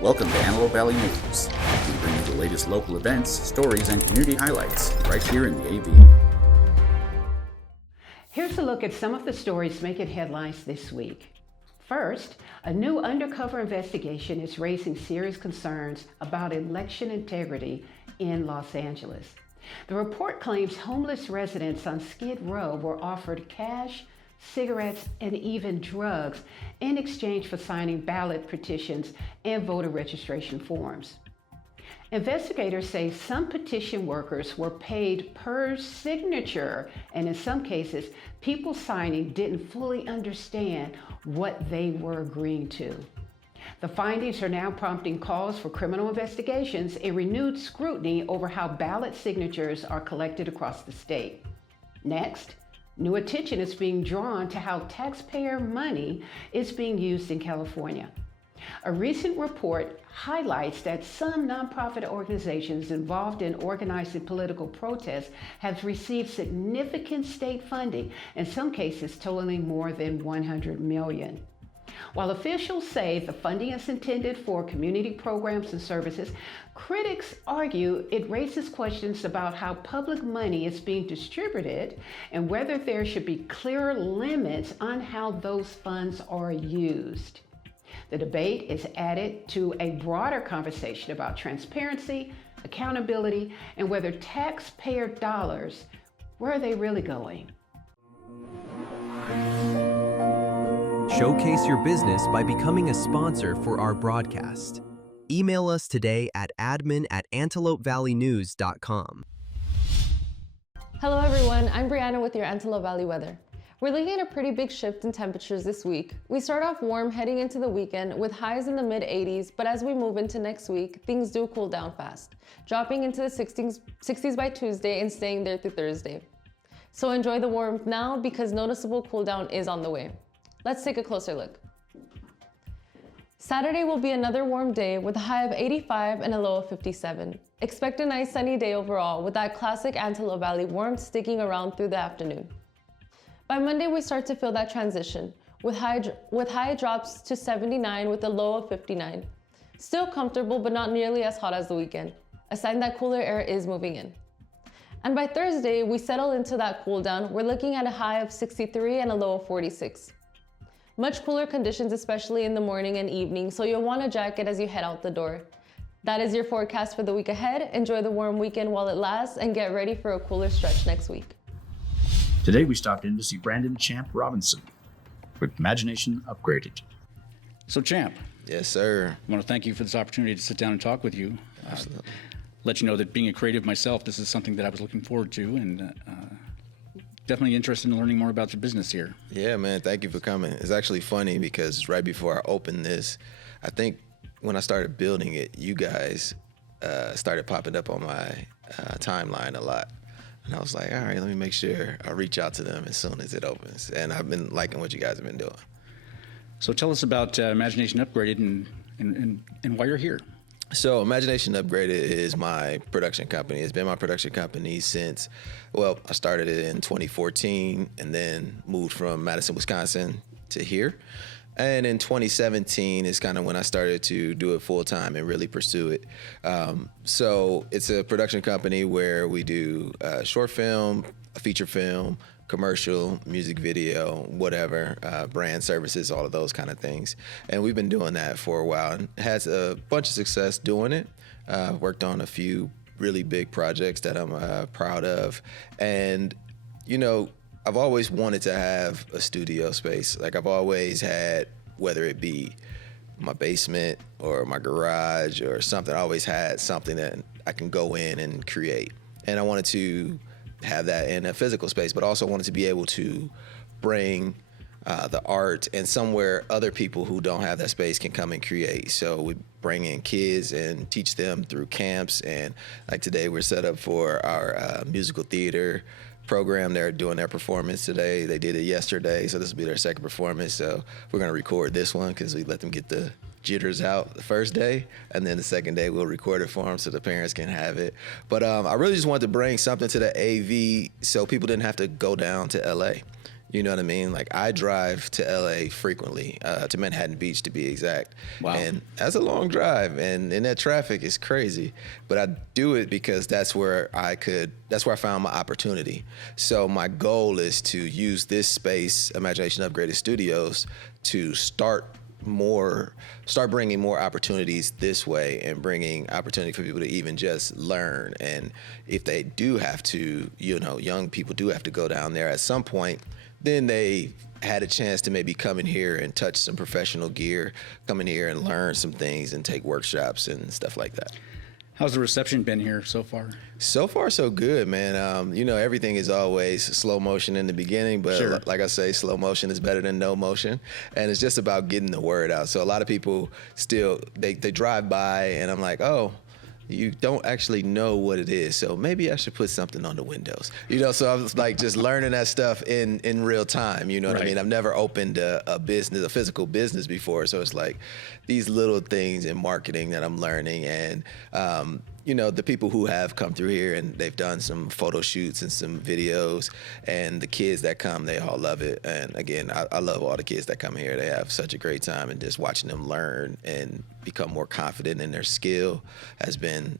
Welcome to Antelope Valley News. We bring you the latest local events, stories, and community highlights right here in the AV. Here's a look at some of the stories making headlines this week. First, a new undercover investigation is raising serious concerns about election integrity in Los Angeles. The report claims homeless residents on Skid Row were offered cash, cigarettes, and even drugs in exchange for signing ballot petitions and voter registration forms. Investigators say some petition workers were paid per signature, and in some cases, people signing didn't fully understand what they were agreeing to. The findings are now prompting calls for criminal investigations and renewed scrutiny over how ballot signatures are collected across the state. Next, new attention is being drawn to how taxpayer money is being used in California. A recent report highlights that some nonprofit organizations involved in organizing political protests have received significant state funding, in some cases totaling more than $100 million. While officials say the funding is intended for community programs and services, critics argue it raises questions about how public money is being distributed and whether there should be clearer limits on how those funds are used. The debate is added to a broader conversation about transparency, accountability, and whether taxpayer dollars, where are they really going? Showcase your business by becoming a sponsor for our broadcast. Email us today at admin@antelopevalleynews.com. Hello everyone, I'm Brianna with your Antelope Valley weather. We're looking at a pretty big shift in temperatures this week. We start off warm heading into the weekend with highs in the mid-80s, but as we move into next week, things do cool down fast, dropping into the 60s by Tuesday and staying there through Thursday. So enjoy the warmth now because noticeable cool down is on the way. Let's take a closer look. Saturday will be another warm day with a high of 85 and a low of 57. Expect a nice sunny day overall with that classic Antelope Valley warmth sticking around through the afternoon. By Monday, we start to feel that transition with high drops to 79 with a low of 59. Still comfortable, but not nearly as hot as the weekend, a sign that cooler air is moving in. And by Thursday, we settle into that cool down. We're looking at a high of 63 and a low of 46. Much cooler conditions, especially in the morning and evening, so you'll want a jacket as you head out the door. That is your forecast for the week ahead. Enjoy the warm weekend while it lasts and get ready for a cooler stretch next week. Today we stopped in to see Brandon Champ Robinson with Imagination Upgraded. So Champ. Yes, sir. I want to thank you for this opportunity to sit down and talk with you. Absolutely. Let you know that being a creative myself, this is something that I was looking forward to, and definitely interested in learning more about your business here. Yeah, man, thank you for coming. It's actually funny because right before I opened this, I think when I started building it, you guys started popping up on my timeline a lot. And I was like, all right, let me make sure I reach out to them as soon as it opens. And I've been liking what you guys have been doing. So tell us about Imagination Upgraded and why you're here. So Imagination Upgraded is my production company. It's been my production company since, well, I started it in 2014 and then moved from Madison, Wisconsin to here. And in 2017 is kind of when I started to do it full time and really pursue it. So it's a production company where we do short film, a feature film, commercial, music video, whatever, brand services, all of those kind of things. And we've been doing that for a while and has a bunch of success doing it. Worked on a few really big projects that I'm proud of. And, you know, I've always wanted to have a studio space. Like I've always had, whether it be my basement or my garage or something, I always had something that I can go in and create. And I wanted to have that in a physical space, but also wanted to be able to bring the art and somewhere other people who don't have that space can come and create. So we bring in kids and teach them through camps. And like today we're set up for our musical theater program. They're doing their performance today. They did it yesterday, so this will be their second performance. So we're gonna record this one because we let them get the jitters out the first day, and then the second day we'll record it for them so the parents can have it. But I really just wanted to bring something to the AV so people didn't have to go down to LA. You know what I mean? Like, I drive to LA frequently, to Manhattan Beach to be exact. Wow. And that's a long drive, and in that traffic is crazy. But I do it because that's where I found my opportunity. So my goal is to use this space, Imagination Upgraded Studios, to start bringing more opportunities this way, and bringing opportunity for people to even just learn. And if they do have to, young people do have to go down there at some point, then they had a chance to maybe come in here and touch some professional gear, come in here and learn some things and take workshops and stuff like that. How's the reception been here so far? So far, so good, man. Everything is always slow motion in the beginning, but Sure. like I say, slow motion is better than no motion. And it's just about getting the word out. So a lot of people still, they drive by and I'm like, oh, you don't actually know what it is. So maybe I should put something on the windows. So I was like just learning that stuff in real time. You know what I Right. mean? I've never opened a physical business before. So it's like these little things in marketing that I'm learning. And, the people who have come through here and they've done some photo shoots and some videos, and the kids that come, they all love it. And again, I love all the kids that come here. They have such a great time, and just watching them learn and become more confident in their skill has been,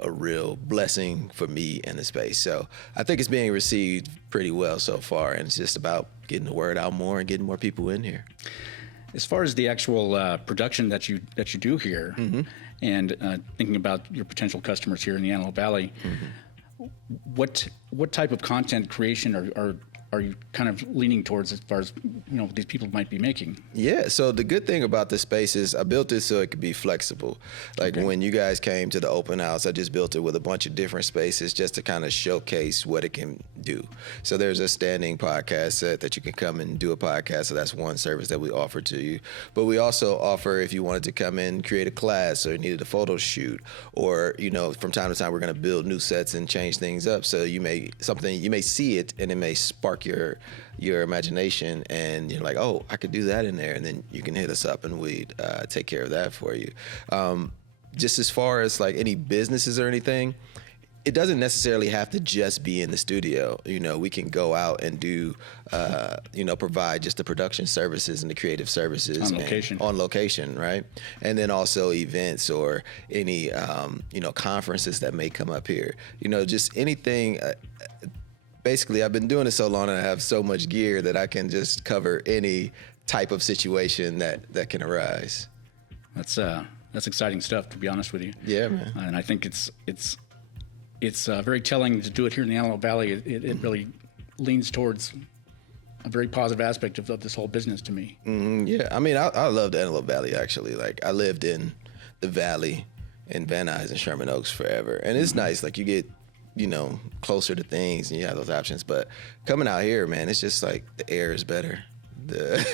a real blessing for me in the space. So I think it's being received pretty well so far, and it's just about getting the word out more and getting more people in here. As far as the actual production that you do here, and thinking about your potential customers here in the Antelope Valley, what type of content creation are you kind of leaning towards as far as these people might be making? Yeah, so the good thing about the space is I built it so it could be flexible. Like when you guys came to the open house, I just built it with a bunch of different spaces just to kind of showcase what it can do. So there's a standing podcast set that you can come and do a podcast. So that's one service that we offer to you. But we also offer, if you wanted to come in, create a class, or needed a photo shoot, or from time to time we're going to build new sets and change things up. So you may see it and it may spark your imagination, and you're like, oh, I could do that in there, and then you can hit us up and we'd take care of that for you. Just as far as like any businesses or anything, it doesn't necessarily have to just be in the studio. We can go out and do, provide just the production services and the creative services on location, right? And then also events or any, conferences that may come up here. Just anything. Basically, I've been doing it so long and I have so much gear that I can just cover any type of situation that can arise. That's exciting stuff, to be honest with you. Yeah, man. And I think it's very telling to do it here in the Antelope Valley. It really leans towards a very positive aspect of this whole business to me. Yeah, I mean, I love the Antelope Valley, actually. Like, I lived in the Valley in Van Nuys and Sherman Oaks forever. And it's nice. Like, you get closer to things and you have those options. But coming out here, man, it's just like the air is better.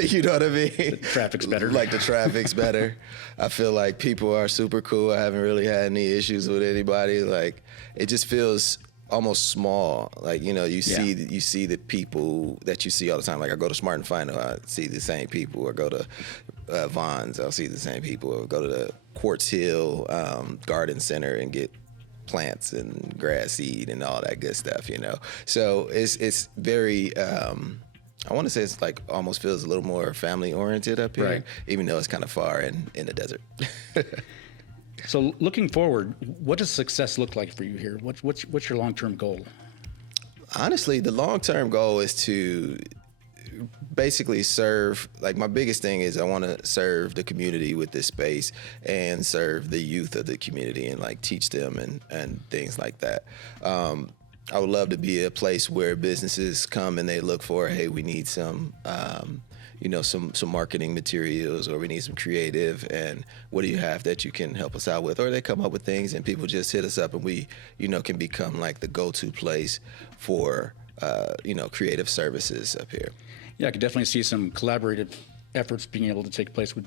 You know what I mean? The traffic's better. Like the traffic's better. I feel like people are super cool. I haven't really had any issues with anybody. Like, it just feels almost small. Like, you see the people that you see all the time. Like, I go to Smart and Final, I see the same people. Or go to Vons, I'll see the same people. Or go to the Quartz Hill Garden Center and get plants and grass seed and all that good stuff, So it's very, I want to say it's like almost feels a little more family oriented up here, Right. even though it's kind of far in the desert. So looking forward, what does success look like for you here? What's your long-term goal? Honestly, the long-term goal is to basically serve, like, my biggest thing is I want to serve the community with this space and serve the youth of the community and like teach them and things like that. I would love to be a place where businesses come and they look for, hey, we need some some marketing materials, or we need some creative, and what do you have that you can help us out with? Or they come up with things and people just hit us up and we, can become like the go-to place for, creative services up here. Yeah, I could definitely see some collaborative efforts being able to take place with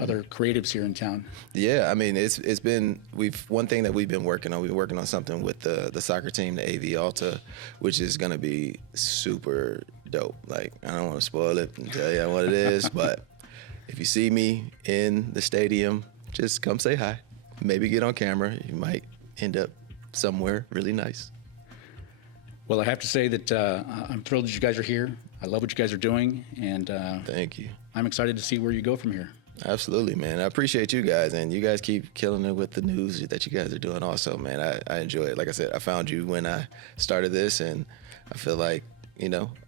other creatives here in town. Yeah, I mean, it's been, one thing that we've been working on something with the soccer team, the AV Alta, which is going to be super dope. Like, I don't want to spoil it and tell you what it is, but if you see me in the stadium, just come say hi. Maybe get on camera. You might end up somewhere really nice. Well, I have to say that I'm thrilled that you guys are here. I love what you guys are doing, and Thank you. I'm excited to see where you go from here. Absolutely, man. I appreciate you guys, and you guys keep killing it with the news that you guys are doing also, man. I enjoy it. Like I said, I found you when I started this, and I feel like,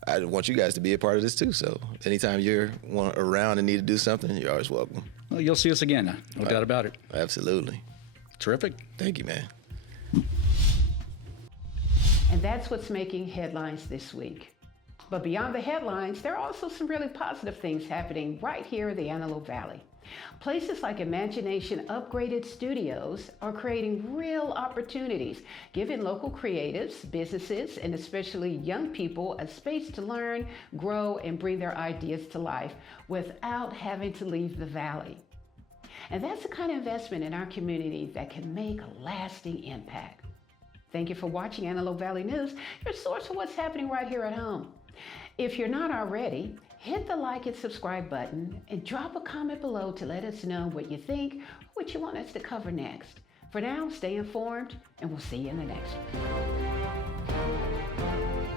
I want you guys to be a part of this too. So anytime you're around and need to do something, you're always welcome. Well, you'll see us again, no doubt about it. Absolutely. Terrific. Thank you, man. And that's what's making headlines this week. But beyond the headlines, there are also some really positive things happening right here in the Antelope Valley. Places like Imagination Upgraded Studios are creating real opportunities, giving local creatives, businesses, and especially young people a space to learn, grow, and bring their ideas to life without having to leave the valley. And that's the kind of investment in our community that can make a lasting impact. Thank you for watching Antelope Valley News, your source for what's happening right here at home. If you're not already, hit the like and subscribe button and drop a comment below to let us know what you think, what you want us to cover next. For now, stay informed, and we'll see you in the next one.